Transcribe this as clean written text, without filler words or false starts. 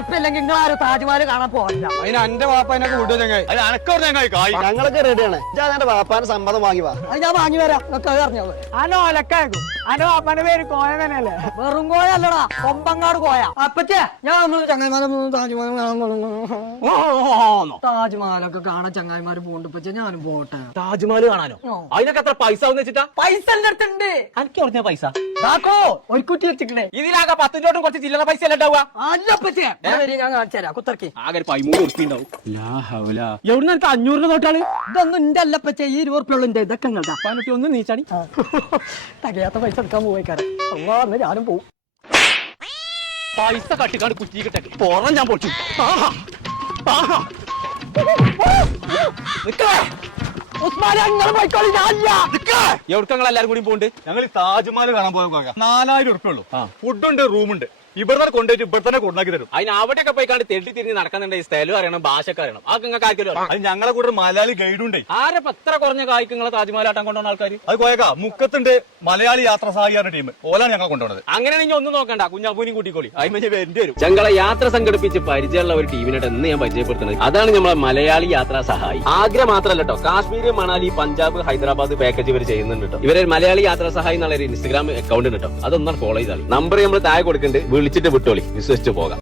ഉറപ്പില്ലെങ്കിൽ നിങ്ങൾ ആരും താജ്മഹൽ കാണാൻ പോകില്ല. അതിന് എന്റെ വാപ്പ എന്നെ കൂട്ടുക ചങ്ങായി. അത് അനക്കവിടെ ചങ്ങായി കായ്. ഞങ്ങളൊക്കെ റെഡിയാണ്. എന്റെ വാപ്പാന് സമ്മതം വാങ്ങി വാ. അത് ഞാൻ വാങ്ങി വരാം. നിങ്ങൾക്ക് അത് അറിഞ്ഞോളൂ. അനോ ഒലക്കാക്കും. അനോ അപ്പന്റെ പേര് കോയ തന്നെയല്ലേ? വെറും കോയ അല്ലടാ, കൊമ്പങ്ങാട് കോയ. അപ്പച്ചേ ഞാൻ ചങ്ങായിമാരെ താജ്മഹലൊക്കെ കാണാൻ ചങ്ങായിമാര് പോകണ്ട്. ഇപ്പച്ചേ ഞാനും പോട്ടെ. താജ്മഹൽ കാണാനോ? അതിനൊക്കെ എത്ര പൈസ ആവുന്ന വെച്ചിട്ടാ? പൈസ എന്റെ അടുത്തുണ്ട്. എനിക്ക് പറഞ്ഞ പൈസ ഒരു കുറ്റി വെച്ചിട്ടേ. ഇതിലാകെ 10 രൂപ കുറച്ച് ചില്ലറ പൈസ അല്ല ഉണ്ടാവുക. അല്ലപ്പച്ചേ ഞാൻ കാണിച്ചു തരാം. കുത്തർക്കി ആകെ 13 ഉറുപ്പി ഉണ്ടാവും. എവിടുന്ന് എനിക്ക് 500 നോട്ടാള്? ഇതൊന്നും എന്റെ അല്ലപ്പച്ചേ, ഈ 20 ഉറുപ്പിയുള്ള ഇതൊക്കെ ഇങ്ങോട്ടാ. ഒന്ന് നീച്ചാടി. തകയാത്ത പൈസ എടുക്കാൻ പോയിക്കാരെ. അന്ന് ഞാനും പോവും. പൈസ കട്ടിക്കാണ്ട് കുറ്റി കിട്ടെ പുറം ഞാൻ പൊളിച്ചു. എവിടങ്ങൾ എല്ലാരും കൂടി പോണ്ട്? ഞങ്ങൾ താജ്മഹൽ കാണാൻ പോയ 4000 ഉറുപ്പ ഉള്ളൂ. ഫുഡുണ്ട്, റൂമുണ്ട്. ഇവിടെ കൊണ്ടുപോയിട്ട് ഇവിടെ തന്നെ കൊണ്ടാക്കി തരും. അതിന് അവിടെയൊക്കെ പോയിക്കാണ്ട് തെണ്ടി തിരിഞ്ഞ് നടക്കുന്നുണ്ടെങ്കിൽ സ്ഥലം അറിയണം, ഭാഷയൊക്കെ അറിയണം. ആ നിങ്ങൾക്ക് ആർക്കെങ്കിലും അത് ഞങ്ങളെ കൂടെ മലയാളി ഗൈഡുണ്ടേ. ആരെ എത്ര കുറഞ്ഞ കായ്ക്ക് നിങ്ങളെ താജ്മഹലാട്ടം കൊണ്ടുവന്ന ആൾക്കാർ? അത് കോയക്ക മുക്കത്തുണ്ട് മലയാളി യാത്രാ സഹായിക്കുന്ന ടീം. ഓലാണ് ഞങ്ങൾ കൊണ്ടുപോകുന്നത്. അങ്ങനെയാണെങ്കിൽ ഒന്നും നോക്കണ്ട, കുഞ്ഞാപ്പൂനും കൂട്ടിക്കോളി. അതിന് വേണ്ടി വരും. ഞങ്ങളെ യാത്ര സംഘടിപ്പിച്ച് പരിചയമുള്ള ഒരു ടീമിനായിട്ട് എന്ന് ഞാൻ പരിചയപ്പെടുത്തുന്നത് അതാണ് നമ്മളെ മലയാളി യാത്രാ സഹായി. ആഗ്ര മാത്രമല്ല കേട്ടോ, കാശ്മീർ, മണാലി, പഞ്ചാബ്, ഹൈദരാബാദ് പാക്കേജ് ഇവർ ചെയ്യുന്നുണ്ട് കേട്ടോ. ഇവരെ മലയാളി യാത്രാ സഹായി എന്നുള്ള ഒരു ഇൻസ്റ്റാഗ്രാം അക്കൗണ്ട് കേട്ടോ. അതൊന്നാണ് ഫോളോ ചെയ്താൽ. നമ്പർ നമ്മൾ താഴെ കൊടുക്കുന്നുണ്ട്, വിളിച്ചിട്ട് വിട്ടോളി, വിശ്വസിച്ച് പോകാം.